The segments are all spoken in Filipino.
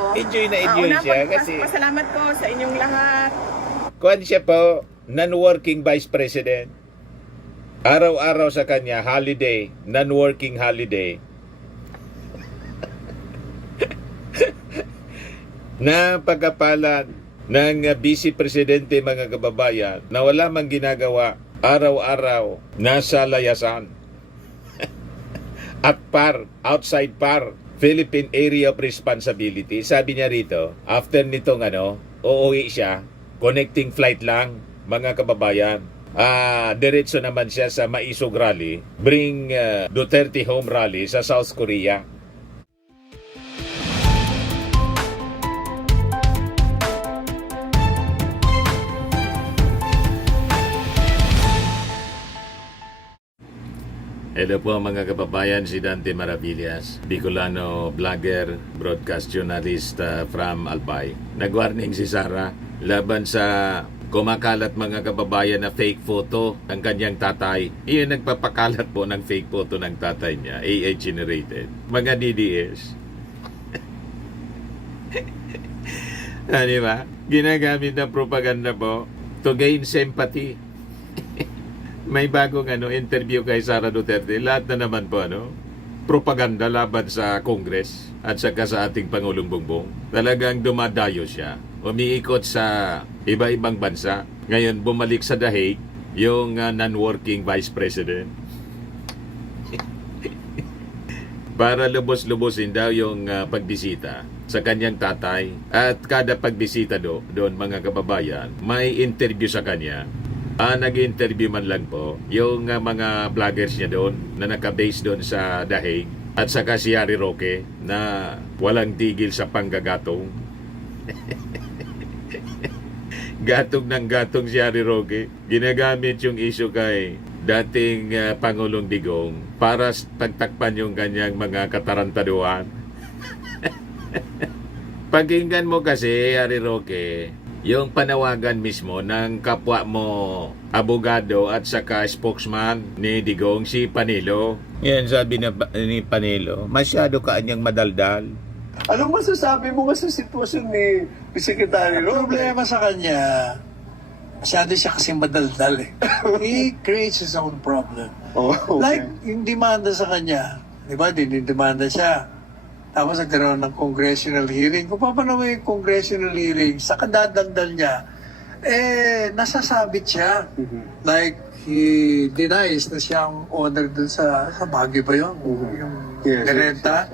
dito. Enjoy na enjoy siya kasi Pasalamat ko sa inyong lahat. kuwan siya po, non-working vice president. Araw-araw sa kanya, holiday, non-working holiday. Na pagkapalan ng vice presidente mga kababayan na wala mang ginagawa, araw-araw nasa layasan. At outside Philippine Area of Responsibility. Sabi niya rito, after nitong uuwi siya, connecting flight lang, mga kababayan. Diretso naman siya sa Maisog Rally, Bring Duterte Home Rally sa South Korea. Hello po mga kababayan, si Dante Maravillas, Bicolano vlogger, broadcast journalist from Albay. Nag-warning si Sara laban sa kumakalat mga kababayan na fake photo ng kanyang tatay. Iyon nagpapakalat po ng fake photo ng tatay niya, AI generated. Mga DDS. Di ba? Ginagamit ng propaganda po to gain sympathy. May bagong interview kay Sara Duterte. Lahat na naman po propaganda laban sa Congress at saka sa ating Pangulong Bongbong. Talagang dumadayo siya. Umiikot sa iba-ibang bansa. Ngayon bumalik sa The Hague yung non-working vice president. Para lubos-lubosin daw yung pagbisita sa kanyang tatay. At kada pagbisita doon mga kababayan, may interview sa kanya. Nag-interview man lang po yung mga vloggers niya doon na nakabase doon sa The Hague at saka si Harry Roque na walang tigil sa panggagatong. Gatong ng gatong si Harry Roque. Ginagamit yung issue kay dating Pangulong Digong para pagtakpan yung kanyang mga katarantaduhan. Pakinggan mo kasi, Harry Roque, yung panawagan mismo ng kapwa mo abogado at saka spokesman ni Digong, si Panelo. Yan sabi ni Panelo, masyado ka anyang madaldal. Anong masasabi mo sa sitwasyon ni Secretary Roque? Ang problema sa kanya, masyado siya kasing madaldal eh. He creates his own problem. Oh, okay. Like, yung demanda sa kanya, di ba, dinidemanda siya. Tapos nagkaroon ng congressional hearing. Kung paano yung congressional hearing, sa kadadaldal niya, nasasabit siya. Like, he denies na siyang owner dun sa Baguio ba yun? Yung Yes, renta.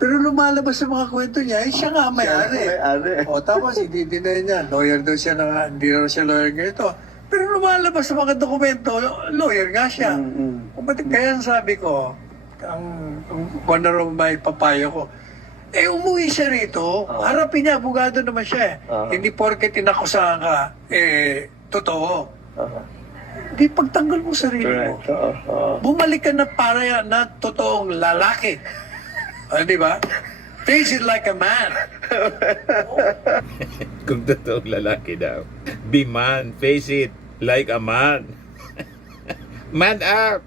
Pero lumalabas sa mga kwento niya, siya nga may-ari. O tapos, i-deny niya. Lawyer daw siya na, hindi raw siya lawyer ganito. Pero lumalabas sa mga dokumento, lawyer nga siya. Kaya sabi ko, ang one of my papayo ko, umuwi siya rito, harapin niya, abogado naman siya. Hindi porke tinakusahan ka, totoo. Di pagtanggol mo sarili mo. Bumalik ka na para na totoong lalaki. Di ba? Face it like a man. Kung totoong lalaki daw. Be man, face it like a man. Man up!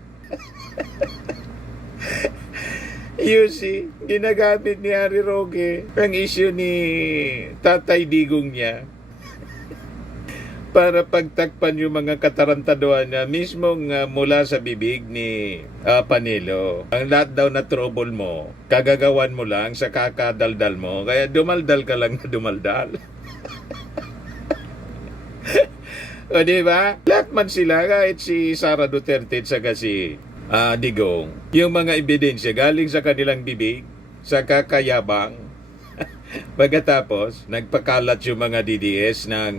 You see, ginagamit ni Harry Roque ang issue ni Tatay Digong niya para pagtakpan yung mga katarantaduhan na mismong mula sa bibig ni Panelo. Ang lahat daw na trouble mo, kagagawan mo lang sa kakadaldal mo, kaya dumaldal ka lang na dumaldal. O diba? Lahat man sila, kahit si Sara Duterte at saka si Digong, yung mga ebidensya galing sa kanilang bibig, sa kakayabang. Pagkatapos, nagpakalat yung mga DDS ng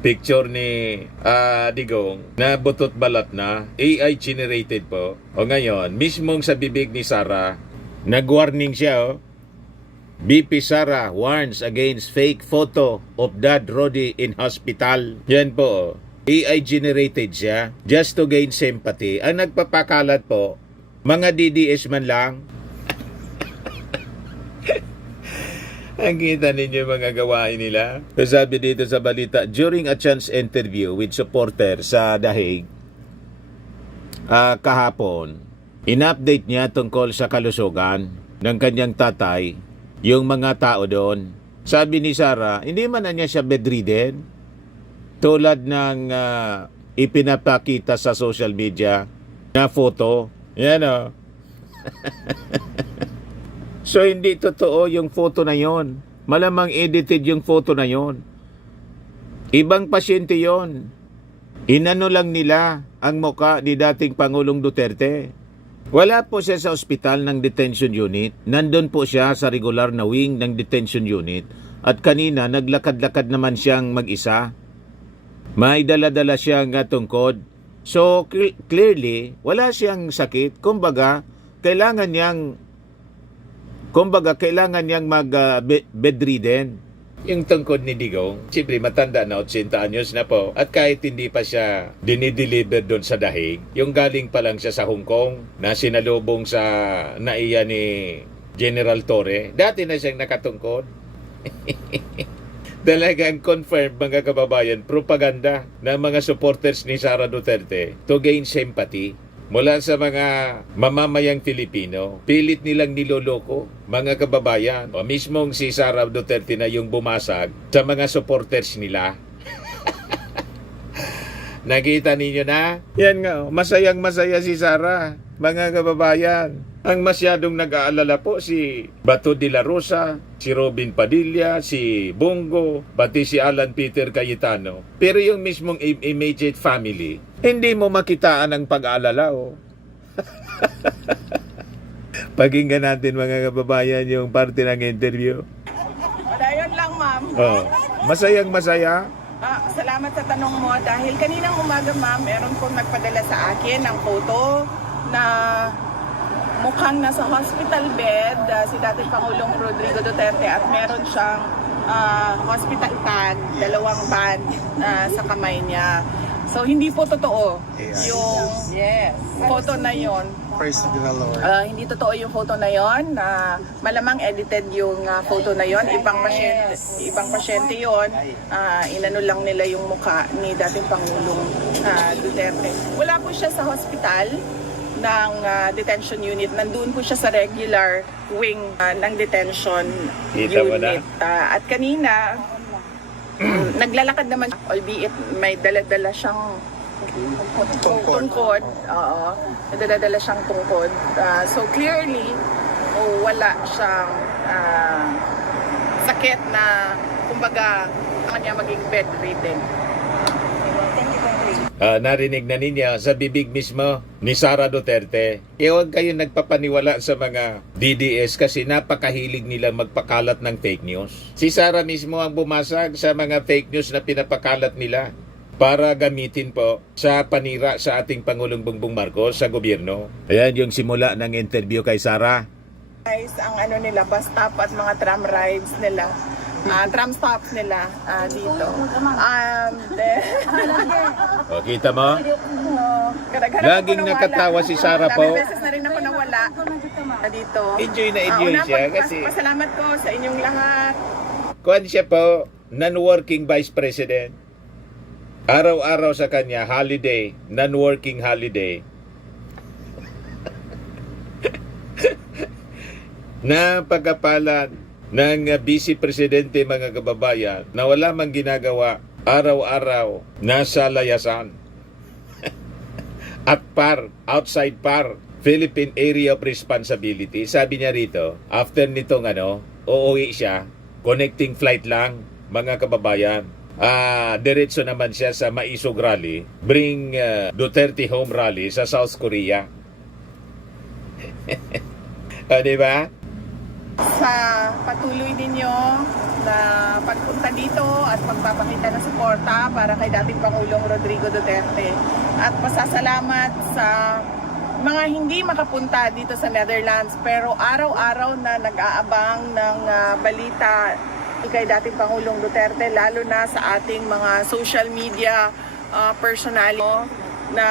picture ni Digong na butot balat na, AI generated po. O ngayon, mismong sa bibig ni Sara, nag-warning siya, BP Sara warns against fake photo of Dad Rodi in hospital. Yan po, AI generated siya just to gain sympathy. Ang nagpapakalat po, mga DDS man lang. Ang kita ninyo mga gawain nila. Sabi dito sa balita, during a chance interview with supporter sa The Hague kahapon, in-update niya tungkol sa kalusugan ng kanyang tatay, yung mga tao doon sabi ni Sara, hindi man na niya siya bedridden. Tulad ng ipinapakita sa social media na photo. Yan o. So, hindi totoo yung photo na yon. Malamang edited yung photo na yon. Ibang pasyente yon. Inano lang nila ang muka ni dating Pangulong Duterte. Wala po siya sa ospital ng detention unit. Nandun po siya sa regular na wing ng detention unit. At kanina, naglakad-lakad naman siyang mag-isa. May dala-dala siyang tungkod. So, clearly, wala siyang sakit. Kumbaga, kailangan niyang mag-bedridden. Yung tungkod ni Digong, siyempre matanda na, 80 anyos na po. At kahit hindi pa siya dinideliver doon sa dahig, yung galing pa lang siya sa Hong Kong, na sinalubong sa naiya ni General Torre, dati na siyang nakatungkod. Talagang confirmed, mga kababayan, propaganda ng mga supporters ni Sara Duterte to gain sympathy mula sa mga mamamayang Pilipino. Pilit nilang niloloko, mga kababayan. O mismong si Sara Duterte na yung bumasag sa mga supporters nila. Nakita ninyo na? Yan nga, masayang-masaya si Sara, mga kababayan. Ang masyadong nag-aalala po si Bato de la Rosa, si Robin Padilla, si Bongo, pati si Alan Peter Cayetano. Pero yung mismong immediate family, hindi mo makitaan ang pag-aalala. Oh. Pakinggan natin, mga kababayan, yung parte ng interview. Ayun lang, ma'am. Oh, masayang-masaya. Salamat sa tanong mo dahil kaninang umaga, ma'am, meron pong nagpadala sa akin ng photo na mukhang nasa hospital bed si dating Pangulong Rodrigo Duterte at meron siyang hospital tag, 2 band sa kamay niya. So hindi po totoo yung photo na yon. Praise the Lord. Hindi totoo yung photo na yon. Malamang edited yung photo na yon. Ibang pasyente yon. Inano lang nila yung mukha ni dating Pangulong Duterte. Wala po siya sa hospital ng detention unit. Nandun po siya sa regular wing ng detention Kita mo na? unit. At kanina, naglalakad naman, albeit may dala-dala siyang tungkod. Oo, may dala-dala siyang tungkod. So clearly, wala siyang sakit na, kumbaga, kanya maging bedridden. Narinig na ninyo sa bibig mismo ni Sara Duterte. Huwag kayo nagpapaniwala sa mga DDS kasi napakahilig nila magpakalat ng fake news. Si Sara mismo ang bumasag sa mga fake news na pinapakalat nila para gamitin po sa panira sa ating Pangulong Bongbong Marcos sa gobyerno. Ayan yung simula ng interview kay Sara. Guys, ang ano nila, bus stop at mga tram rides nila. Tram stops nila dito. O, kita mo? Kadaghan Laging ako nawala. nakatawa si Sara po. Ilang beses na rin ako nawala dito. Enjoy na enjoy siya kasi Pasalamat ko sa inyong lahat. kuwan siya po, non-working vice president. Araw-araw sa kanya, holiday, non-working holiday. Napagkapalan ng vice presidente, mga kababayan, na wala mang ginagawa, araw-araw nasa layasan. At outside Philippine Area of Responsibility. Sabi niya rito, after nitong uuwi siya, connecting flight lang, mga kababayan. Diretso naman siya sa Maisog Rally, Bring Duterte Home Rally sa South Korea. Diba? Sa patuloy ninyo na pagpunta dito at pagpapakita ng suporta para kay dating Pangulong Rodrigo Duterte. At pasasalamat sa mga hindi makapunta dito sa Netherlands pero araw-araw na nag-aabang ng balita kay dating Pangulong Duterte, lalo na sa ating mga social media personality na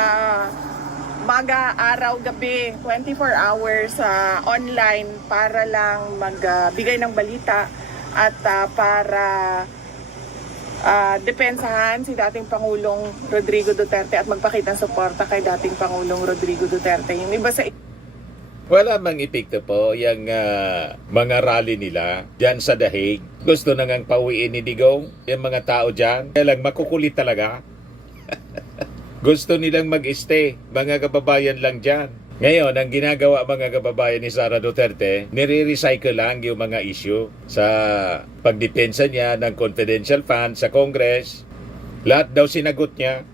maga, araw, gabi, 24 hours online para lang magbigay ng balita at para depensahan si dating Pangulong Rodrigo Duterte at magpakita ng suporta kay dating Pangulong Rodrigo Duterte. Yung iba sa Wala mang epekto po yung mga rally nila dyan sa The Hague. Gusto na ngang pauwiin ni Digong yung mga tao dyan. Kaya lang makukulit talaga. Gusto nilang mag-stay, mga kababayan lang dyan. Ngayon, ang ginagawa mga kababayan ni Sara Duterte, nire-recycle lang yung mga issue sa pagdepensa niya ng confidential funds sa Congress. Lahat daw sinagot niya.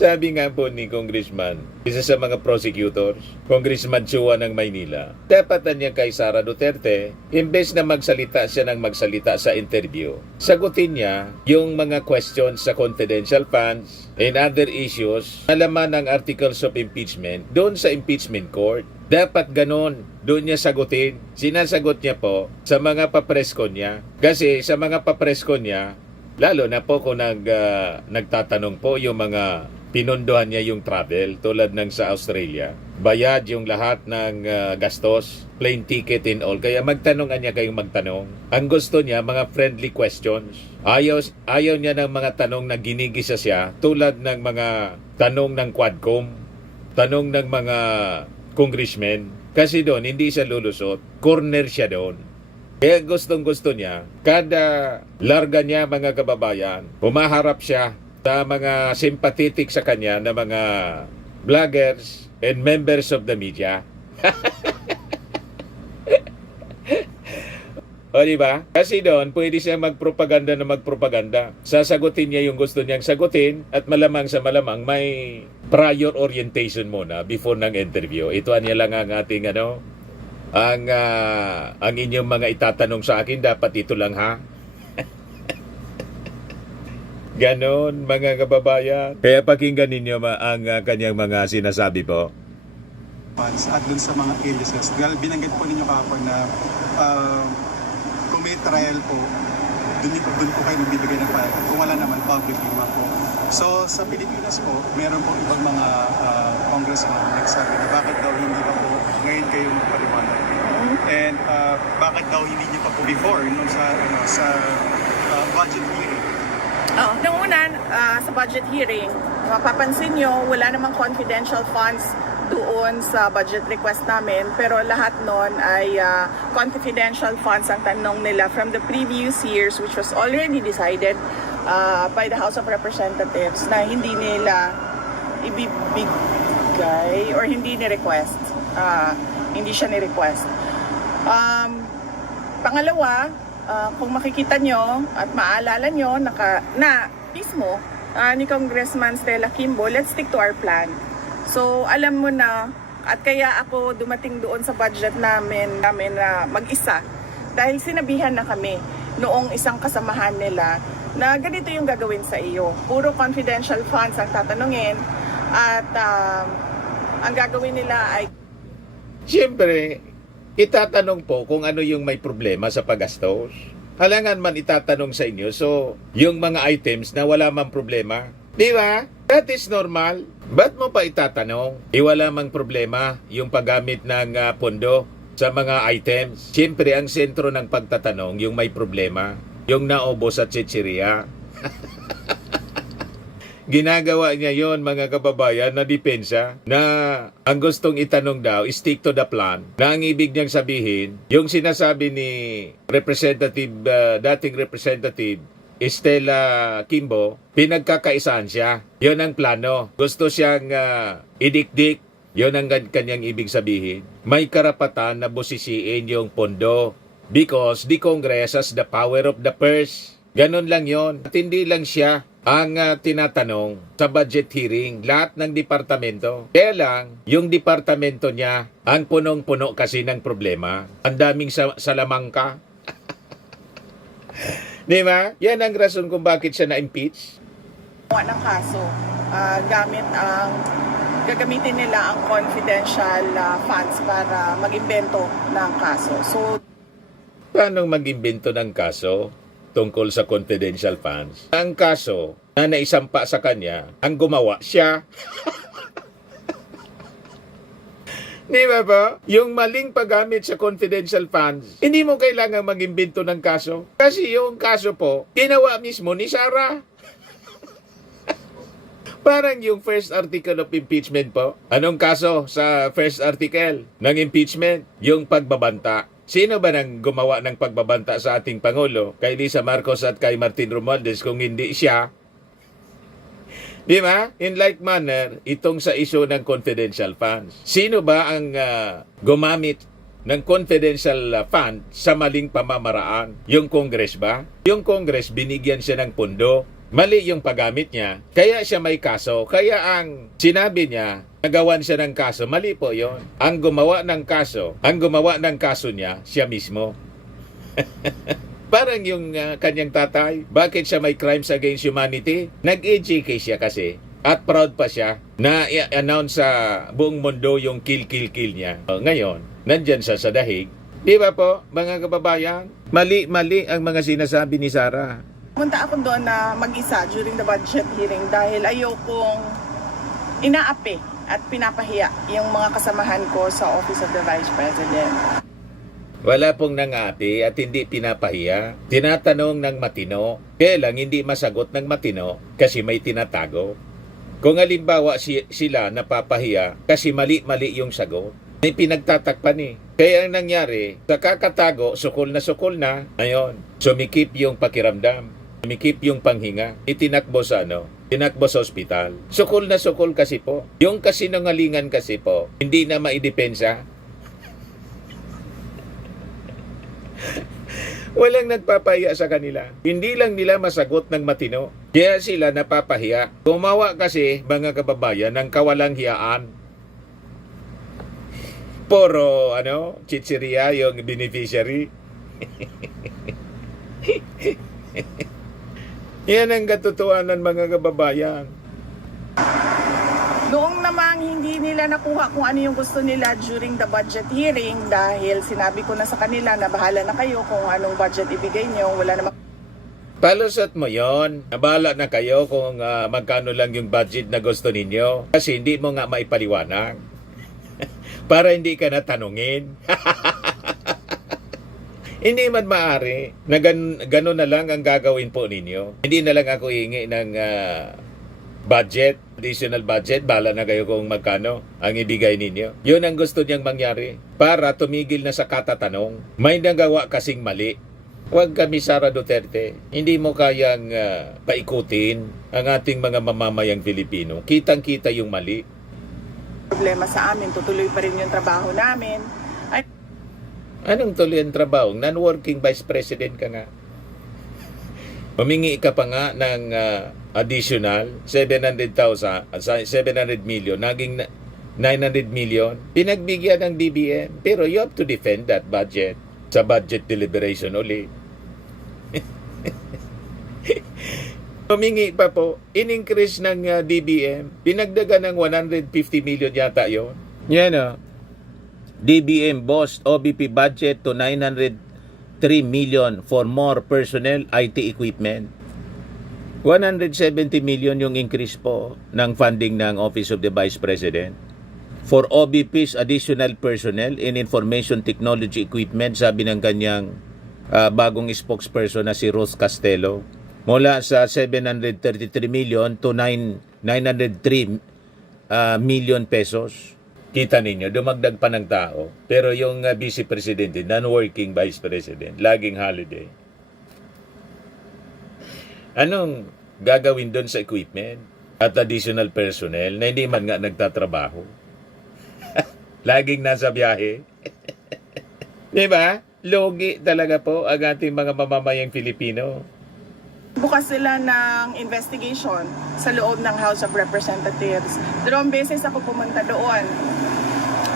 Sabi nga po ni Congressman, isa sa mga prosecutors, Congressman Chua ng Maynila, dapatan niya kay Sara Duterte, imbes na magsalita siya ng magsalita sa interview, sagutin niya yung mga questions sa confidential funds and other issues na laman ng articles of impeachment doon sa impeachment court. Dapat ganon, doon niya sagutin. Sinasagot niya po sa mga papresko niya. Kasi sa mga papresko niya, lalo na po kung nagtatanong po yung mga pinunduhan niya yung travel tulad ng sa Australia. Bayad yung lahat ng gastos, plane ticket and all. Kaya magtanong niya kayong magtanong. Ang gusto niya, mga friendly questions. Ayaw niya ng mga tanong na ginigisa siya tulad ng mga tanong ng Quadcom, tanong ng mga congressmen. Kasi doon, hindi siya lulusot. Corner siya doon. Kaya gustong-gusto niya, kada larga niya mga kababayan, humaharap siya sa mga sympathetic sa kanya na mga vloggers and members of the media. O diba? Kasi doon, pwede siya magpropaganda na magpropaganda. Sasagutin niya yung gusto niyang sagutin at malamang sa malamang may prior orientation muna before ng interview. Ito niya lang ang ating ang inyong mga itatanong sa akin, dapat ito lang ha. Ganon, mga kababayan. Kaya pakinggan ninyo ang kanyang mga sinasabi po. At dun sa mga aliases. Dahil binanggit po ninyo kahapon na kung may trial po, dun po kayo magbibigay ng file. Kung wala naman, public naman po. So sa Pilipinas po, meron po ibang mga congressman na nagsabi na bakit daw hindi pa po ngayon kayo magpaliwanag. And bakit daw hindi nyo pa po before nung sa budget hearing. Nung una, sa budget hearing, mapapansin nyo, wala namang confidential funds doon sa budget request namin. Pero lahat nun ay confidential funds ang tanong nila from the previous years, which was already decided by the House of Representatives na hindi nila ibibigay or hindi ni-request. Hindi siya ni-request. Pangalawa, kung makikita nyo at maalala nyo na mismo ni Congressman Stella Kimbo, let's stick to our plan. So alam mo na, at kaya ako dumating doon sa budget namin na mag-isa dahil sinabihan na kami noong isang kasamahan nila na ganito yung gagawin sa iyo. Puro confidential funds ang tatanungin at ang gagawin nila ay Siyempre, itatanong po kung ano yung may problema sa paggastos. Halangan man itatanong sa inyo, so yung mga items na wala mang problema. Di ba? That is normal. Ba't mo pa itatanong? Wala mang problema yung paggamit ng pondo sa mga items. Siyempre, ang sentro ng pagtatanong, yung may problema, yung naubos sa chichirya. Ginagawa niya yon mga kababayan na depensa na ang gustong itanong daw, stick to the plan. Na ang ibig niyang sabihin, yung sinasabi ni dating representative Stella Kimbo, pinagkakaisaan siya. Yon ang plano. Gusto siyang idikdik. Yon ang kanyang ibig sabihin. May karapatan na busisiin yung pondo because the Congress has the power of the purse. Ganon lang yon. At hindi lang siya ang tinatanong sa budget hearing, lahat ng departamento. Kaya lang, yung departamento niya, ang punong-puno kasi ng problema. Ang daming salamangka. Di ba? Yan ang rason kung bakit siya na-impeach. ng kaso gagamitin nila ang confidential funds para mag-imbento ng kaso. So, paano mag-imbento ng kaso tungkol sa confidential funds? Ang kaso na naisampa sa kanya, ang gumawa siya. Di ba ba? Yung maling paggamit sa confidential funds, hindi mo kailangan mag-imbento ng kaso. Kasi yung kaso po, ginawa mismo ni Sara. Parang yung first article of impeachment po. Anong kaso sa first article ng impeachment? Yung pagbabanta. Sino ba nang gumawa ng pagbabanta sa ating Pangulo? Kay Lisa Marcos at kay Martin Romualdez kung hindi siya? Di ba? In like manner, itong sa issue ng confidential funds. Sino ba ang gumamit ng confidential fund sa maling pamamaraan? Yung Congress ba? Yung Congress, binigyan siya ng pundo. Mali yung paggamit niya, kaya siya may kaso. Kaya ang sinabi niya, nagawan siya ng kaso, mali po yon. Ang gumawa ng kaso niya, siya mismo. Parang yung kanyang tatay, bakit siya may crimes against humanity? Nag-EJK siya kasi. At proud pa siya na i-announce sa buong mundo yung kill niya. Ngayon, nandyan siya sa dahig. Di ba po, mga kababayan? Mali ang mga sinasabi ni Sara. Punta ako doon na mag-isa during the budget hearing dahil ayokong inaapi at pinapahiya yung mga kasamahan ko sa Office of the Vice President. Wala pong nangapi at hindi pinapahiya. Tinatanong ng matino, kaya lang hindi masagot ng matino kasi may tinatago. Kung halimbawa sila napapahiya kasi mali-mali yung sagot, may pinagtatakpan eh. Kaya ang nangyari, sa kakatago, sukol na, ayun, sumikip yung pakiramdam. Sumikip yung panghinga. Itinakbo sa tinakbo sa ospital. Sukol na sukol kasi po. Yung kasinungalingan kasi po, hindi na maidepensa. Walang nagpapahiya sa kanila. Hindi lang nila masagot ng matino. Kaya sila napapahiya. Gumawa kasi, mga kababayan, ng kawalang hiyaan. Puro, chichiriya yung beneficiary. Yan ang katotohanan, mga kababayan. Noong namang hindi nila nakuha kung ano yung gusto nila during the budget hearing dahil sinabi ko na sa kanila na bahala na kayo kung anong budget ibigay nyo, wala namang Palusot mo yon. Nabahala na kayo kung magkano lang yung budget na gusto ninyo. Kasi hindi mo nga maipaliwanag. Para hindi ka natanungin. Hindi man maaari na gano'n na lang ang gagawin po ninyo. Hindi na lang ako hingi ng budget, additional budget. Bahala na kayo kung magkano ang ibigay ninyo. Yun ang gusto niyang mangyari. Para tumigil na sa katatanong. May nagawa kasing mali. Huwag kami, Sara Duterte. Hindi mo kayang paikutin ang ating mga mamamayang Pilipino. Kitang-kita yung mali. problema sa amin. Tutuloy pa rin yung trabaho namin. Anong tuloy ang trabaho? Non-working vice president ka nga. Humingi ka pa nga ng additional 700 million. Naging 900 million. Pinagbigyan ng BBM. Pero you have to defend that budget. Sa budget deliberation uli. Humingi pa po. In-increase ng DBM. Pinagdagan ng 150 million yata yun. Yan o. DBM boast OBP budget to 903 million for more personnel, IT equipment. 170 million yung increase po ng funding ng Office of the Vice President. For OBP's additional personnel in information technology equipment, sabi ng kanyang bagong spokesperson na si Ruth Castelo, mula sa 733 million to 903 million pesos. Kita ninyo, dumagdag pa ng tao. Pero yung Vice Presidente, non-working Vice President, laging holiday. Anong gagawin doon sa equipment at additional personnel na hindi man nga nagtatrabaho? Laging nasa biyahe. Di ba? Logi talaga po ang ating mga mamamayang Filipino. Bukas sila ng investigation sa loob ng House of Representatives. 2 beses ako pumunta doon.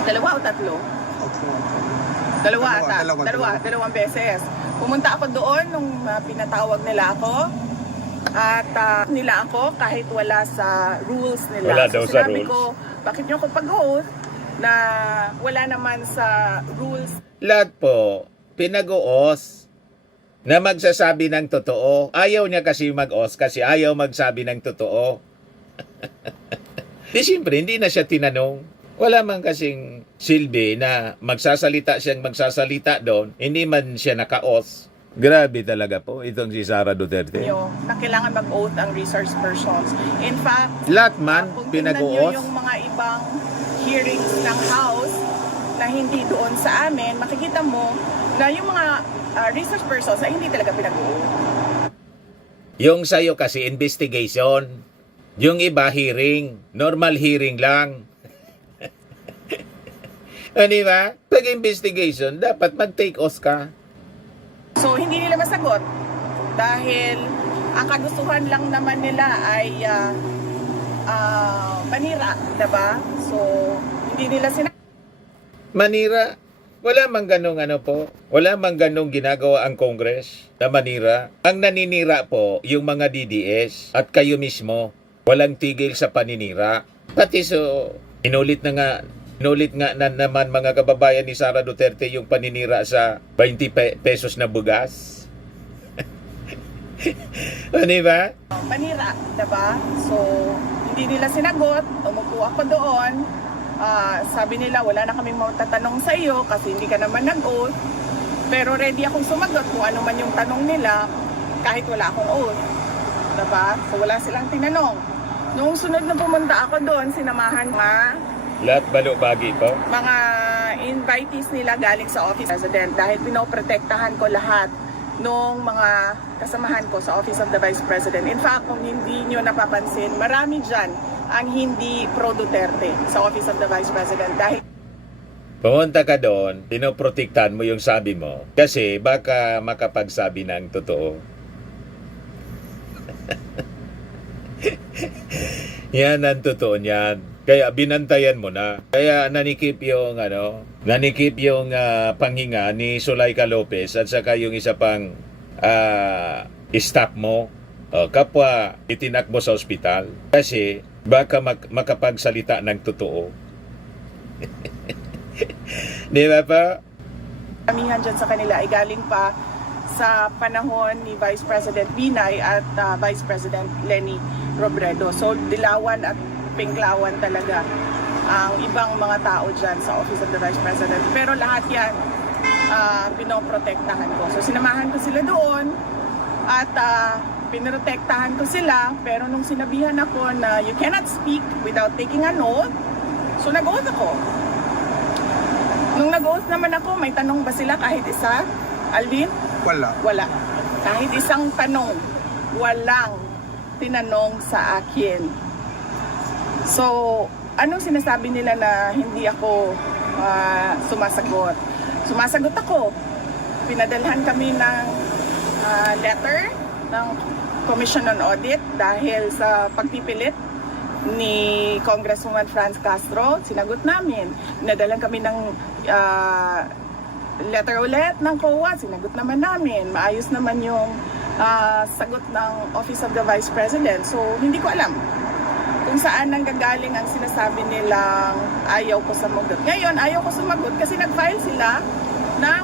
2 o 3? Dalawang beses. Pumunta ako doon nung pinatawag nila ako. At nila ako kahit wala sa rules nila. Wala daw sa sinabi rules. ko, bakit nyo ako pag-oath na wala naman sa rules. Lahat po, pinag-uos na magsasabi ng totoo. Ayaw niya kasi mag-os kasi ayaw magsabi ng totoo. Di siyempre, hindi na siya tinanong. Wala man kasing silbi na magsasalita doon, hindi man siya naka-os. Grabe talaga po itong si Sara Duterte. nyo na kailangan mag-oath ang resource persons. In fact, Lahat man kung tingnan nyo pinag-oath. yung mga ibang hearings ng House na hindi doon sa amin, makikita mo na yung mga resource persons ay hindi talaga pinag-oath. Yung sa'yo kasi investigation. Yung iba hearing. Normal hearing lang. Di ba? Pag investigation, dapat mag-take oath ka. So, hindi nila masagot dahil ang kagustuhan lang naman nila ay manira, diba? So, hindi nila Manira. Wala mang ganong ano po. Wala mang ganong ginagawa ang Congress na manira. Ang naninira po, yung mga DDS at kayo mismo. Walang tigil sa paninira. Pati inulit nga na naman mga kababayan ni Sara Duterte yung paninira sa 20 pesos na bugas. Di ba? manira, diba? So, hindi nila sinagot, umupo ako doon. Sabi nila, wala na kaming matatanong sa iyo kasi hindi ka naman nag-oath. Pero ready akong sumagot kung ano man yung tanong nila kahit wala akong oath. Diba? So, wala silang tinanong. Noong sunod na pumunta ako doon, sinamahan Lahat balubagi po. mga invitees nila galing sa Office of the President dahil pinoprotektahan ko lahat nung mga kasamahan ko sa Office of the Vice President. In fact, kung hindi nyo napapansin, marami dyan ang hindi pro-Duterte sa Office of the Vice President dahil Pumunta ka doon, pinoprotektahan mo yung sabi mo kasi baka makapagsabi ng totoo. Yan ang totoo niyan. Kaya binantayan mo na. Kaya nanikip yung panghinga ni Zuleika Lopez at saka yung isa pang staff mo. Kapwa itinakbo sa ospital kasi baka makapagsalita ng totoo. Di ba pa? karamihan dyan sa kanila ay galing pa sa panahon ni Vice President Binay at Vice President Leni Robredo. So dilawan at pinklawan talaga ang ibang mga tao dyan sa Office of the Vice President. Pero lahat yan pinoprotektahan ko. So sinamahan ko sila doon at pinoprotektahan ko sila. Pero nung sinabihan ako na you cannot speak without taking an oath, so nag-oath ako. Nung nag-oath naman ako, may tanong ba sila kahit isa? Alvin? Wala. Kahit isang tanong, walang tinanong sa akin. So, anong sinasabi nila na hindi ako sumasagot? Sumasagot ako. Pinadalhan kami ng letter ng Commission on Audit dahil sa pagpipilit ni Congresswoman Franz Castro. Sinagot namin. Pinadalhan kami ng letter ulit ng COA. Sinagot naman namin. Maayos naman yung sagot ng Office of the Vice President. So, hindi ko alam kung saan nanggagaling ang sinasabi nilang ayaw ko sumagot. Ngayon, ayaw ko sumagot kasi nag-file sila ng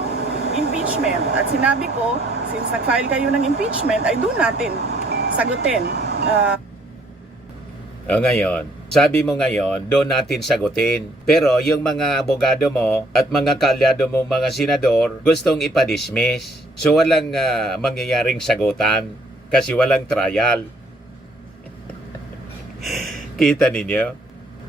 impeachment. At sinabi ko, since nag-file kayo ng impeachment, ay doon natin sagutin. Ngayon, sabi mo ngayon, doon natin sagutin. Pero yung mga abogado mo at mga kaalyado mo, mga senador, gustong ipadismiss. So walang mangyayaring sagutan kasi walang trial. Kita ninyo?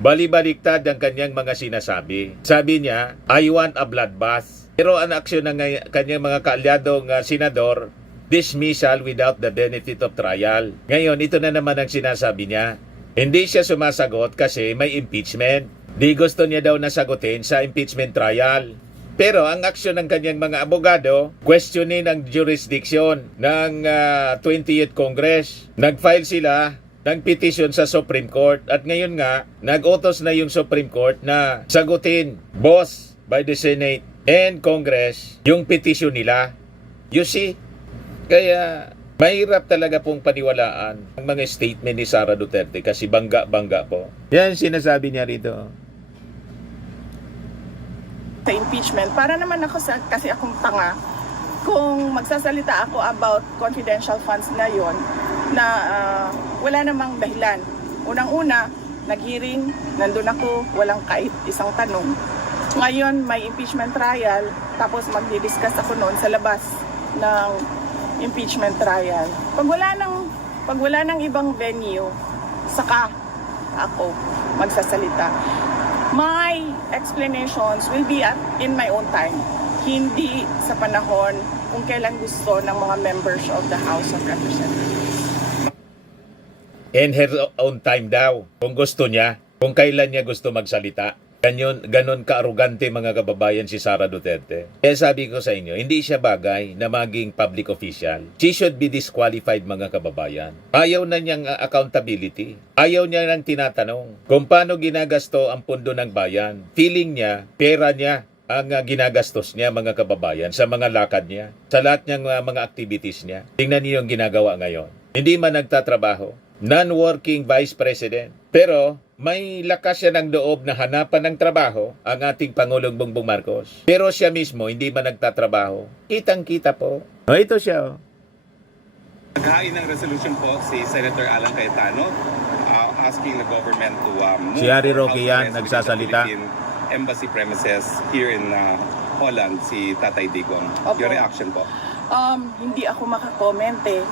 Bali-baliktad ang kanyang mga sinasabi. Sabi niya, I want a bloodbath. Pero ang aksyon ng kanyang mga kaalyadong senador, dismissal without the benefit of trial. Ngayon, ito na naman ang sinasabi niya. Hindi siya sumasagot kasi may impeachment. Di gusto niya daw nasagutin sa impeachment trial. Pero ang aksyon ng kanyang mga abogado, questionin ang jurisdiction ng 20th Congress. Nag-file sila ng petition sa Supreme Court at ngayon nga, nag-utos na yung Supreme Court na sagutin, both by the Senate and Congress, yung petition nila. You see? Kaya mahirap talaga pong paniwalaan ang mga statement ni Sara Duterte kasi bangga-bangga po. Yan sinasabi niya rito. Sa impeachment, para naman ako kasi akong tanga kung magsasalita ako about confidential funds na yon na wala namang dahilan. Unang-una, nag-hearing, nandun ako, walang kahit isang tanong. Ngayon, may impeachment trial, tapos magdi-discuss ako noon sa labas ng impeachment trial. Pag wala ng ibang venue, saka ako magsasalita. My explanations will be in my own time, hindi sa panahon kung kailan gusto ng mga members of the House of Representatives. In her own time daw, kung gusto niya, kung kailan niya gusto magsalita. Ganon ka-arugante mga kababayan si Sara Duterte. Kaya sabi ko sa inyo, hindi siya bagay na maging public official. She should be disqualified mga kababayan. Ayaw na niyang accountability. Ayaw niya nang tinatanong kung paano ginagasto ang pundo ng bayan. Feeling niya, pera niya ang ginagastos niya mga kababayan sa mga lakad niya, sa lahat ng mga activities niya. Tingnan niyo yung ginagawa ngayon. Hindi man nagtatrabaho. Non-working Vice President. Pero may lakas siya ng loob na hanapan ng trabaho ang ating Pangulong Bongbong Marcos. Pero siya mismo hindi man nagtatrabaho. Kitang-kita po. O ito siya. Naghain ng resolution po si Senator Alan Cayetano asking the government to move Si Harry for Roque house yan, arrest nagsasalita. within Philippine embassy premises here in Holland, si Tatay Digong. Opo. Your reaction po? Hindi ako makakomment eh.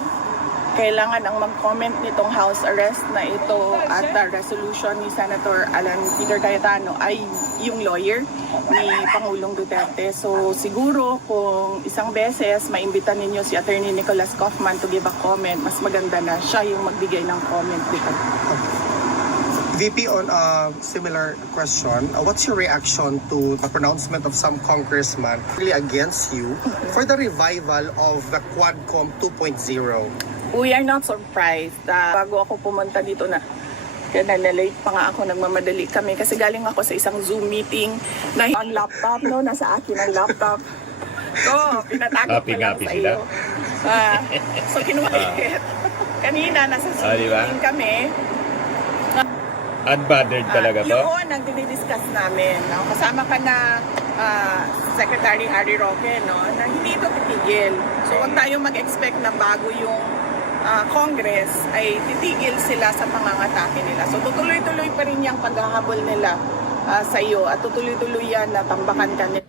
Kailangan ang mag-comment nitong house arrest na ito at the resolution ni Senator Alan Peter Cayetano ay yung lawyer ni Pangulong Duterte. So siguro kung isang beses maimbita ninyo si Attorney Nicholas Kaufman to give a comment, mas maganda na siya yung magbigay ng comment dito. VP, on a similar question, what's your reaction to the pronouncement of some congressman really against you for the revival of the Quadcom 2.0? We are not surprised. Bago ako pumunta dito kaya na-late pa nga ako, nagmamadali kami kasi galing ako sa isang Zoom meeting na ang laptop, no? Nasa akin ang laptop. So, pinatago ko lang sa iyo. So, kinukulit. Kanina, nasa Zoom Diba? meeting kami. Unbothered talaga to. Yun ang dinidiscuss namin. No? Kasama ka na Secretary Harry Roque, no? Na hindi ito titigil. So, huwag tayo mag-expect na bago yung Congress ay titigil sila sa pangangatake nila. So, tutuloy-tuloy pa rin yung paghahabol nila sa iyo at tutuloy-tuloy yan na tambakan ka nila.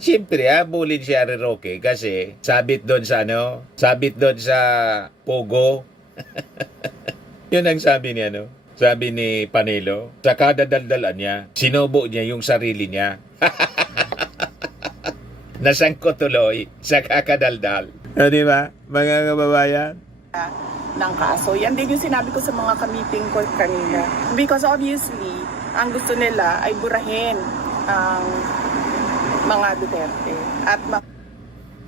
Siyempre, bulin si Harry Roque kasi sabit doon sa Pogo. Yun ang sabi niya, no? Sabi ni Panelo, sa kada daldalan niya, sinubo niya yung sarili niya. Nasangkot tuloy sa kakadaldal. Di ba, mga kababayan? Ng kaso. Yan din yung sinabi ko sa mga ka-meeting ko kanina. Because obviously, ang gusto nila ay burahin ang mga Duterte. At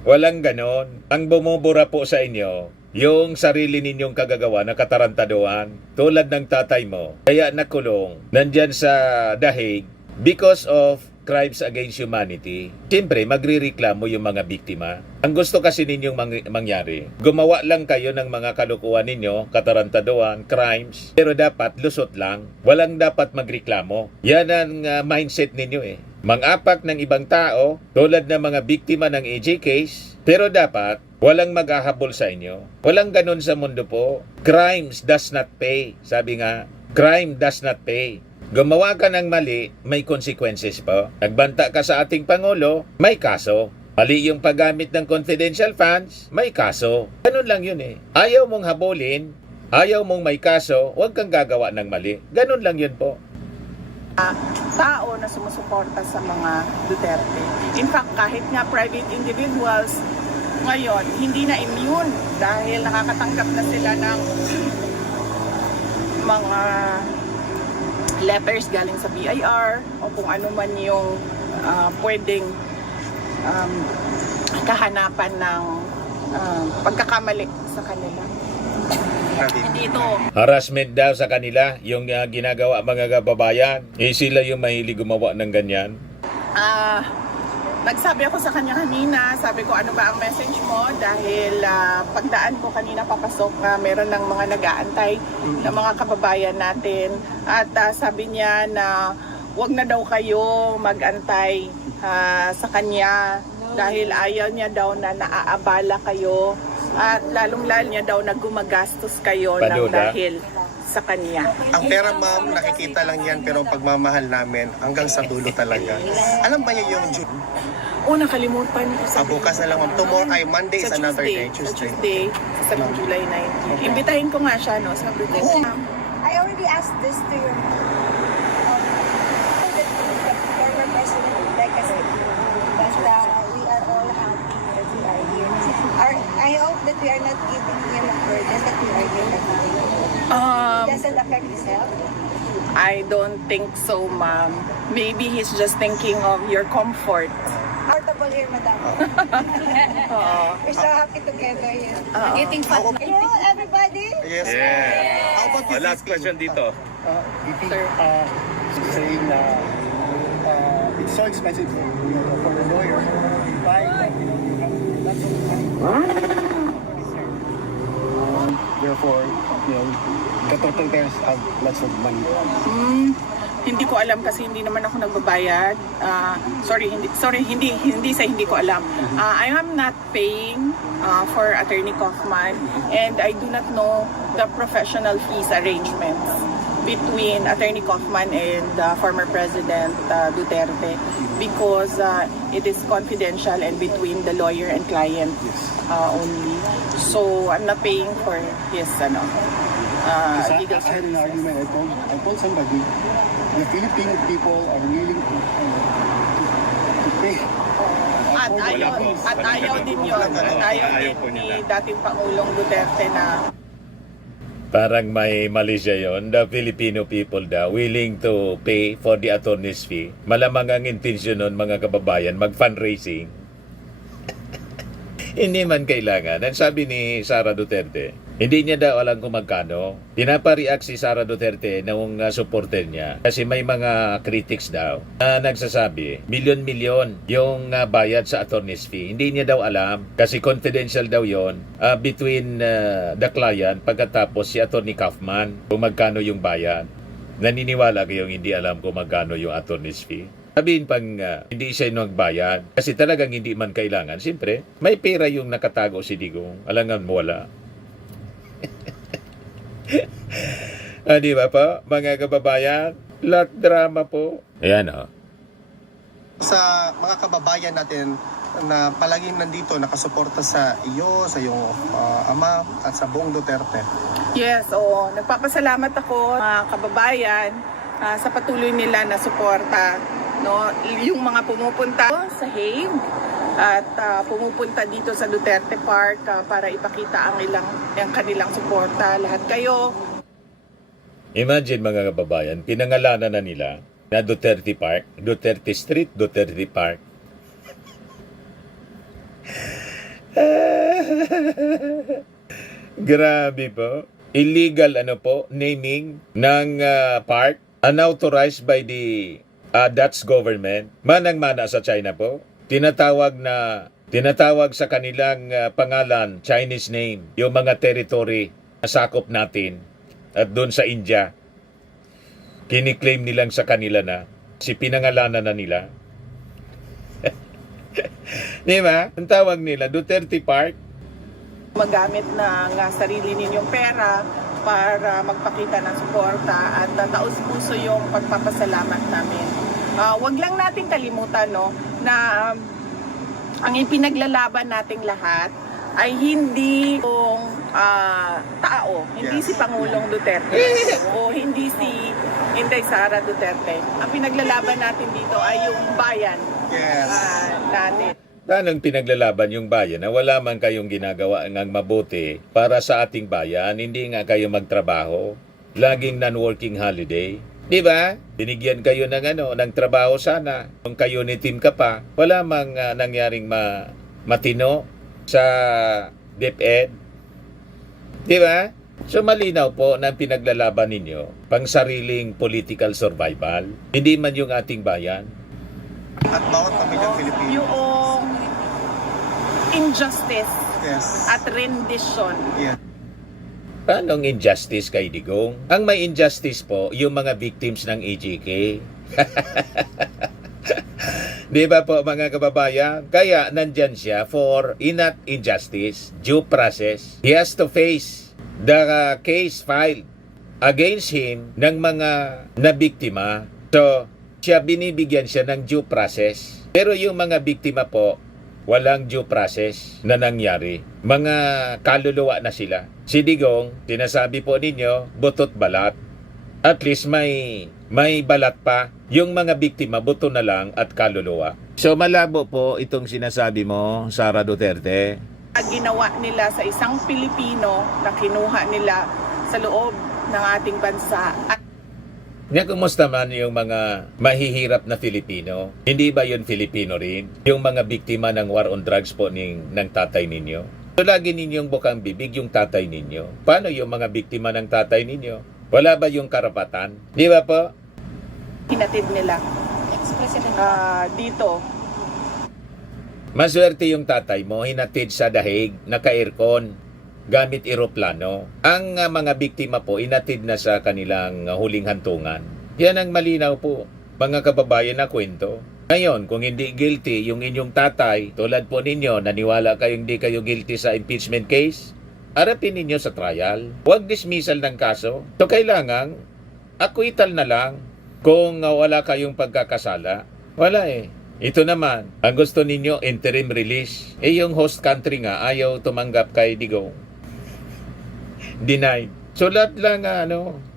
Walang ganon. Ang bumubura po sa inyo, yung sarili ninyong kagagawa na katarantaduhan, tulad ng tatay mo, kaya nakulong, nandyan sa dahig, because of crimes against humanity. Siyempre, magrireklamo yung mga biktima. Ang gusto kasi ninyong mangyari, gumawa lang kayo ng mga kalukuhan ninyo, katarantaduhan, crimes, pero dapat lusot lang. Walang dapat magreklamo. Yan ang mindset ninyo eh. Mang-apak ng ibang tao, tulad ng mga biktima ng AJ case, pero dapat walang maghahabol sa inyo. Walang ganun sa mundo po. Crimes does not pay. Sabi nga, crime does not pay. Gumawa ka ng mali, may consequences po. Nagbanta ka sa ating Pangulo, may kaso. Mali yung paggamit ng confidential funds, may kaso. Ganun lang yun eh. Ayaw mong habulin, ayaw mong may kaso, huwag kang gagawa ng mali. Ganun lang yun po. tao na sumusuporta sa mga Duterte. In fact, kahit nga private individuals, ngayon, hindi na immune dahil nakakatanggap na sila ng mga letters galing sa BIR o kung ano man yung pwedeng kahanapan ng pagkakamali sa kanila. Hindi ito. Harassment daw sa kanila, yung ginagawa mga kababayan. Sila yung mahilig gumawa ng ganyan. Nagsabi ako sa kanya kanina, sabi ko ano ba ang message mo dahil pagdaan ko kanina papasok meron ng mga nag-aantay na mga kababayan natin at sabi niya na wag na daw kayo mag-antay sa kanya dahil ayaw niya daw na naaabala kayo at lalong-lalo niya daw na gumagastos kayo ng dahil sa kanya. Ang pera, ma'am, nakikita lang yan pero ang pagmamahal namin hanggang sa dulo talaga. Alam ba niyo yung nakalimutan ko sa Bukas na lang, ma'am. Tomorrow, ay Monday is sa another day. Sa Tuesday, sa July 19. Imbitahin ko nga siya, no, sa birthday. I already asked this to your former president legacy, but we are all happy that we are here. I hope that we are not giving him a burden that we are here. It doesn't affect his health. I don't think so, ma'am. Maybe he's just thinking of your comfort. Comfortable here, madam. We're so happy together here. Getting Hello, everybody. Yes. How about you, Last VP? question dito. saying na it's so expensive for a lawyer to buy lots of money. Therefore, the total payers have lots of money. Hindi ko alam kasi hindi naman ako nagbabayad. Hindi ko alam. I am not paying for Attorney Kaufman, and I do not know the professional fees arrangements between Attorney Kaufman and former President Duterte, because it is confidential and between the lawyer and client only. So I'm not paying for his legal I had an services. argument. I told somebody the Philippine people are willing to pay. At ayaw din yun. At ayaw din po ni nila. dating Pangulong Duterte na Parang may mali siya yun. The Filipino people daw willing to pay for the attorney's fee. Malamang ang intensyon nun, mga kababayan, mag-fundraising. Hindi man kailangan. Ang sabi ni Sara Duterte, hindi niya daw alam kung magkano. Pinapareact si Sara Duterte noong supporter niya. Kasi may mga critics daw na nagsasabi, milyon-milyon yung bayad sa attorney's fee. Hindi niya daw alam kasi confidential daw yon between the client pagkatapos si Attorney Kaufman kung magkano yung bayad. Naniniwala kayong hindi alam kung magkano yung attorney's fee? Sabihin pang hindi siya nagbayad kasi talagang hindi man kailangan. Siyempre, may pera yung nakatago si Digong. Alangan mo wala. Di ba po, mga kababayan? Lot drama po. Ayan o. Sa mga kababayan natin na palaging nandito, nakasuporta sa iyo, sa iyong ama at sa buong Duterte. yes, nagpapasalamat ako mga kababayan sa patuloy nila na suporta, no, yung mga pumupunta sa Hague at pumupunta dito sa Duterte Park para ipakita ang kanilang suporta. Lahat kayo. Imagine mga kababayan, pinangalanan na nila na Duterte Park, Duterte Street, Duterte Park. Grabe po. Illegal naming ng park unauthorized by the Dutch government. Manang-mana sa China po. Tinatawag sa kanilang pangalan, Chinese name, yung mga territory na sakop natin at doon sa India. Kiniklaim nilang sa kanila na, pinangalanan na nila. Di ba? Ang tawag nila, Duterte Park. Magamit ng sarili ninyong pera para magpakita ng suporta at taus-puso yung pagpapasalamat namin. Wag lang natin kalimutan na ang ipinaglalaban nating lahat ay hindi yung tao, hindi si Pangulong Duterte o hindi si Inday Sara Duterte. Ang pinaglalaban natin dito ay yung bayan natin. Tanong pinaglalaban yung bayan na wala man kayong ginagawa ng mabuti para sa ating bayan, hindi nga kayo magtrabaho. Laging non-working holiday. Di ba? Binigyan kayo ng trabaho sana. Kung kayo ni team ka pa, wala mang nangyaring matino sa DepEd. Di ba? So malinaw po na ang pinaglalaban ninyo pang sariling political survival. Hindi man yung ating bayan. At bawat pamilyang Pilipino. Yung injustice Yes. at rendition. Yeah. Anong injustice kay Digong? Ang may injustice po, yung mga victims ng EJK. Di ba po mga kababayan? Kaya nandyan siya for not injustice, due process. He has to face the case filed against him ng mga nabiktima. So, binibigyan siya ng due process. Pero yung mga biktima po, walang due process na nangyari. Mga kaluluwa na sila. Si Digong, sinasabi po ninyo, butot balat. At least may balat pa. Yung mga biktima, buto na lang at kaluluwa. So malabo po itong sinasabi mo, Sara Duterte. Ginawa nila sa isang Pilipino na kinuha nila sa loob ng ating bansa. At Kumusta man yung mga mahihirap na Filipino? Hindi ba yun Filipino rin? Yung mga biktima ng war on drugs po ng tatay ninyo? So lagi ninyong bukang bibig yung tatay ninyo. Paano yung mga biktima ng tatay ninyo? Wala ba yung karapatan? Di ba po? hinatid nila dito. Maswerte yung tatay mo, hinatid sa dahig, naka-aircon, gamit eroplano. Ang mga biktima po, inatid na sa kanilang huling hantungan. Yan ang malinaw po, mga kababayan na kwento. Ngayon, kung hindi guilty yung inyong tatay, tulad po ninyo, naniwala kayong hindi kayo guilty sa impeachment case, harapin ninyo sa trial. Huwag dismissal ng kaso. So, kailangan, acquittal na lang kung wala kayong pagkakasala. Wala eh. Ito naman, ang gusto ninyo, interim release. Yung host country nga, ayaw tumanggap kay Digong. Denied. So lahat lang,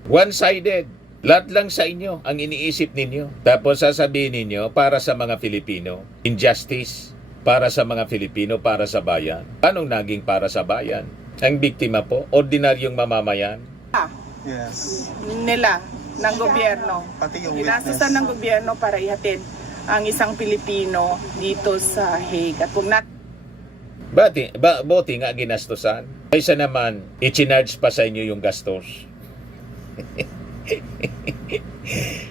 one-sided. Lahat lang sa inyo, ang iniisip ninyo. Tapos sasabihin ninyo, para sa mga Filipino, injustice. Para sa mga Filipino, para sa bayan. Anong naging para sa bayan? Ang biktima po, ordinaryong mamamayan. Yes. Nila, ng gobyerno. Pati yung Ginastusan ng gobyerno para ihatid ang isang Pilipino dito sa Hague. At kung Buti nga ginastusan. Kaysa naman, i-charge pa sa inyo yung gastos.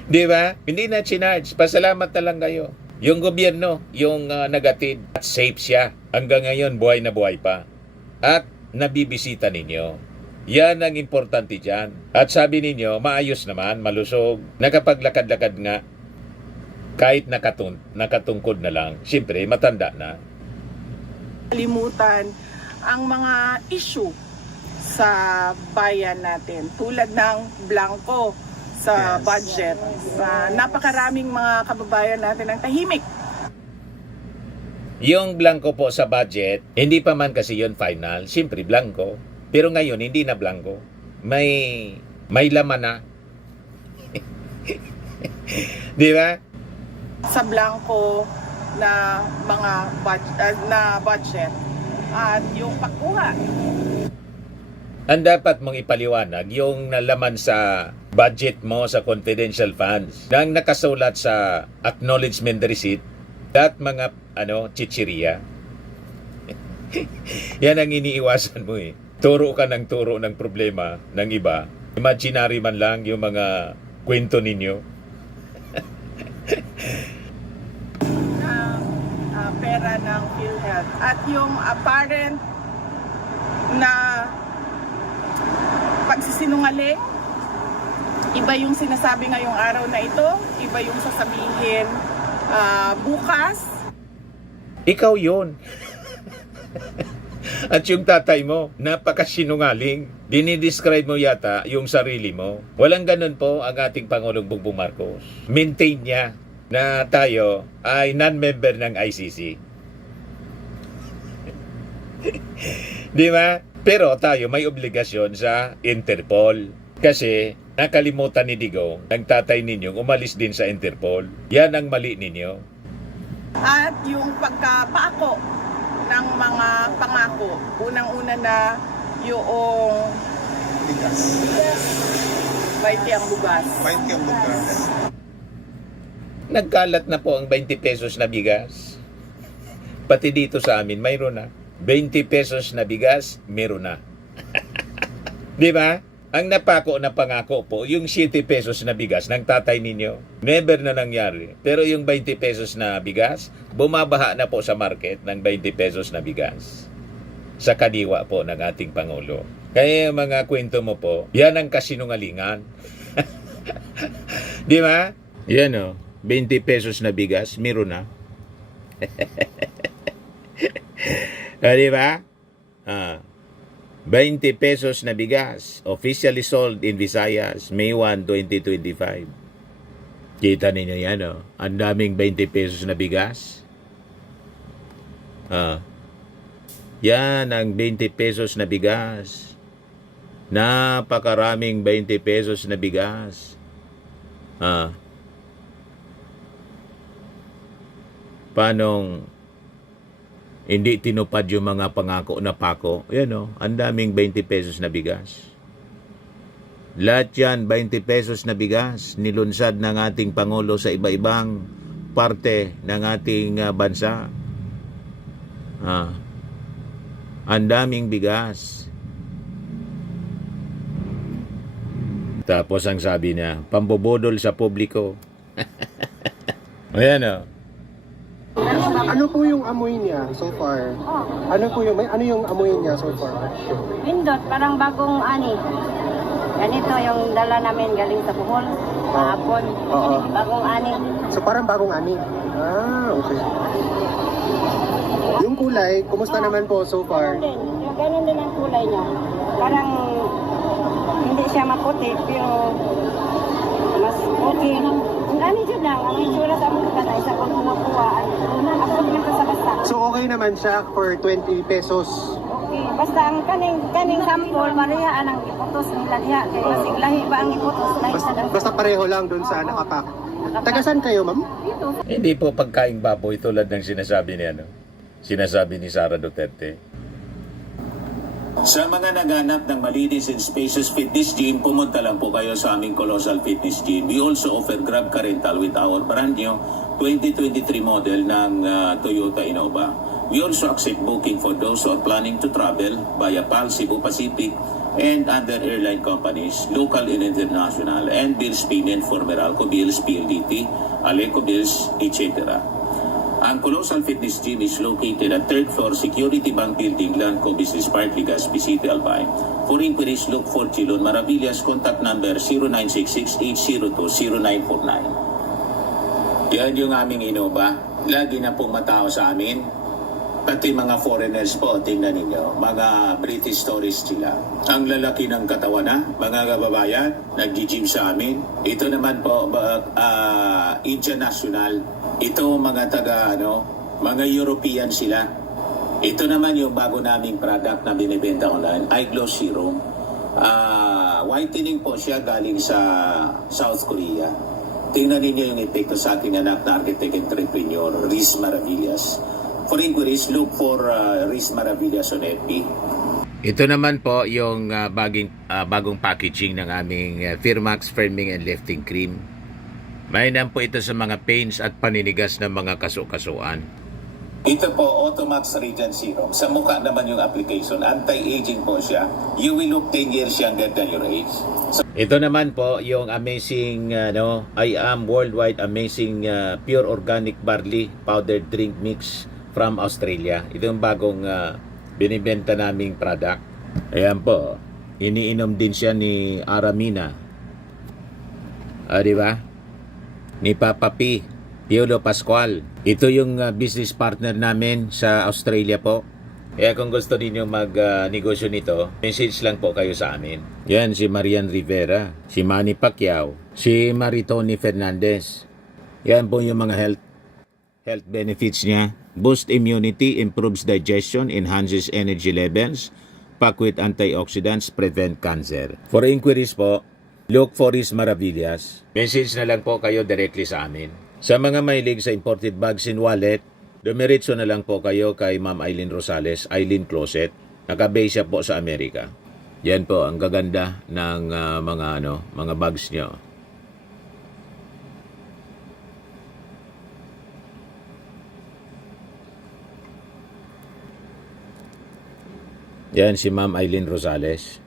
Di ba? Hindi na charge. Pasalamat na lang kayo. Yung gobyerno, yung nagatid, at safe siya. Hanggang ngayon, buhay na buhay pa. At nabibisita ninyo. Yan ang importante dyan. At sabi ninyo, maayos naman, malusog. Nakapaglakad-lakad nga. Kahit nakatungkod na lang. Siyempre, matanda na. kalimutan ang mga issue sa bayan natin. Tulad ng blanco sa budget. Napakaraming mga kababayan natin ang tahimik. Yung blanco po sa budget, hindi pa man kasi yun final. Siyempre, blanco. Pero ngayon, hindi na blanco. May laman na. Di ba? Sa blanco na mga budget at yung pagkuha. Ang dapat mong ipaliwanag, yung nalaman sa budget mo sa confidential funds, nang nakasulat sa acknowledgement receipt, at mga chichiriya. Yan ang iniiwasan mo eh. Turo ka ng turo ng problema ng iba. Imaginary man lang yung mga kwento ninyo. Pera ng PhilHealth. At yung apparent na pagsisinungaling, iba yung sinasabi ngayong araw na ito, iba yung sasabihin bukas. Ikaw yun. At yung tatay mo, napakasinungaling. Dinidescribe mo yata yung sarili mo. Walang ganun po ang ating Pangulong Bongbong Marcos. Maintain niya na tayo ay non-member ng ICC. Di ba? Pero tayo may obligasyon sa Interpol. Kasi nakalimutan ni Digong, ang tatay ninyong umalis din sa Interpol. Yan ang mali ninyo. At yung pagkapako ng mga pangako. Unang-una na yung bigas. 20 ang bugas. 20 ang bugas. Nagkalat na po ang 20 pesos na bigas. Pati dito sa amin, mayroon na. 20 pesos na bigas, meron na. Di ba? Ang napako na pangako po, yung 7 pesos na bigas ng tatay ninyo, never na nangyari. Pero yung 20 pesos na bigas, bumabaha na po sa market ng 20 pesos na bigas. Sa kadiwa po ng ating Pangulo. Kaya yung mga kwento mo po, yan ang kasinungalingan. Di ba? Yan o. 20 pesos na bigas, meron na. Di ba? 20 pesos na bigas, officially sold in Visayas, May 1, 2025. Kita ninyo yan, oh. Ang daming 20 pesos na bigas. Yan ang 20 pesos na bigas. Napakaraming 20 pesos na bigas. Paanong hindi tinupad yung mga pangako na pako? Yan, oh. Ang daming 20 pesos na bigas. Lahat yan, 20 pesos na bigas, nilunsad ng ating Pangulo sa iba-ibang parte ng ating bansa. Ang daming bigas. Tapos ang sabi niya, pambobodol sa publiko. Ayan, oh. Ano po yung amoy niya so far? Ano yung amoy niya so far? Pindot, parang bagong ani. Ganito yung dala namin galing sa Bohol. Kahapon. Oo. Bagong ani. So parang bagong ani. Okay. Yung kulay, kumusta naman po so far? Ganun din ang kulay niya. Parang hindi siya maputi, pero mas okay. Ang ani dyan lang, ang itsura sa mga kanay sa kumukuha. Ako din sa basta. So okay naman siya for 20 pesos. Okay, basta ang kaning sample, parehaan ang iputos nila diha. Kaya masiglahi ba ang iputos? Basta pareho lang dun sa nakapak. Tagasan kayo, ma'am? Hindi po pagkaing baboy tulad ng sinasabi ni sinasabi ni Sara Duterte. Sa mga naghanap ng malinis and spacious fitness gym, pumunta lang po kayo sa aming Colossal Fitness Gym. We also offer Grab Car Rental with our brand new 2023 model ng Toyota Innova. We also accept booking for those who are planning to travel via PAL, Cebu Pacific, and other airline companies, local and international, and bills payment for Meralco Bills, PLDT, Aleco Bills, etc. Ang Colossal Fitness Gym is located at 3rd floor Security Bank Building, Lanco Business Park, Legazpi City, Albay. For inquiries, look for Chilon Maravillas. Contact number 0966-802-0949. Yan yung aming Innova. Lagi na pong matao sa amin. Pati mga foreigners po, tingnan ninyo. Mga British tourists sila. Ang lalaki ng katawan na, mga kababayan, nag-gym sa amin. Ito naman po, international. Ito mga mga European sila. Ito naman yung bago naming product na binibenta online, iGlow Serum. Whitening po siya galing sa South Korea. Tingnan ninyo yung epekto sa ating anak na architect entrepreneur, Riz Maravillas. For inquiries, look for Riz Maravillas on FB. Ito naman po yung bagong packaging ng aming Firmax Firming and Lifting Cream. Mainam po ito sa mga pains at paninigas ng mga kaso-kasuan. Ito po, Automax Radiant Serum. Sa mukha naman yung application. Anti-aging po siya. You will look 10 years younger than your age. Ito naman po yung amazing, I Am Worldwide Amazing Pure Organic Barley Powdered Drink Mix from Australia. Ito yung bagong binibenta naming product. Ayan po. Iniinom din siya ni Aramina. Di ba? Ni Papa P. Piolo Pascual. Ito yung business partner namin sa Australia po. Kaya kung gusto niyo mag-negosyo nito, message lang po kayo sa amin. Yan, si Marian Rivera, si Manny Pacquiao, si Maritoni Fernandez. Yan po yung mga health benefits niya. Boost immunity, improves digestion, enhances energy levels, pack with antioxidants, prevent cancer. For inquiries po, look for Riz Maravillas. Message na lang po kayo directly sa amin. Sa mga mahilig sa imported bags and wallet, dumiretso na lang po kayo kay Ma'am Eileen Rosales, Eileen Closet. Nakabase siya po sa Amerika. Yan po, ang gaganda ng mga bags nyo. Yan si Ma'am Eileen Rosales.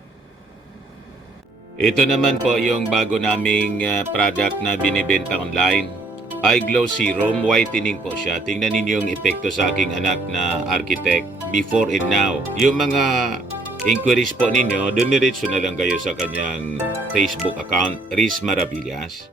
Ito naman po yung bago naming product na binibenta online. iGlow Serum, whitening po siya. Tingnan ninyo yung epekto sa aking anak na architect before and now. Yung mga inquiries po ninyo, dumiretso na lang kayo sa kanyang Facebook account, Riz Maravillas.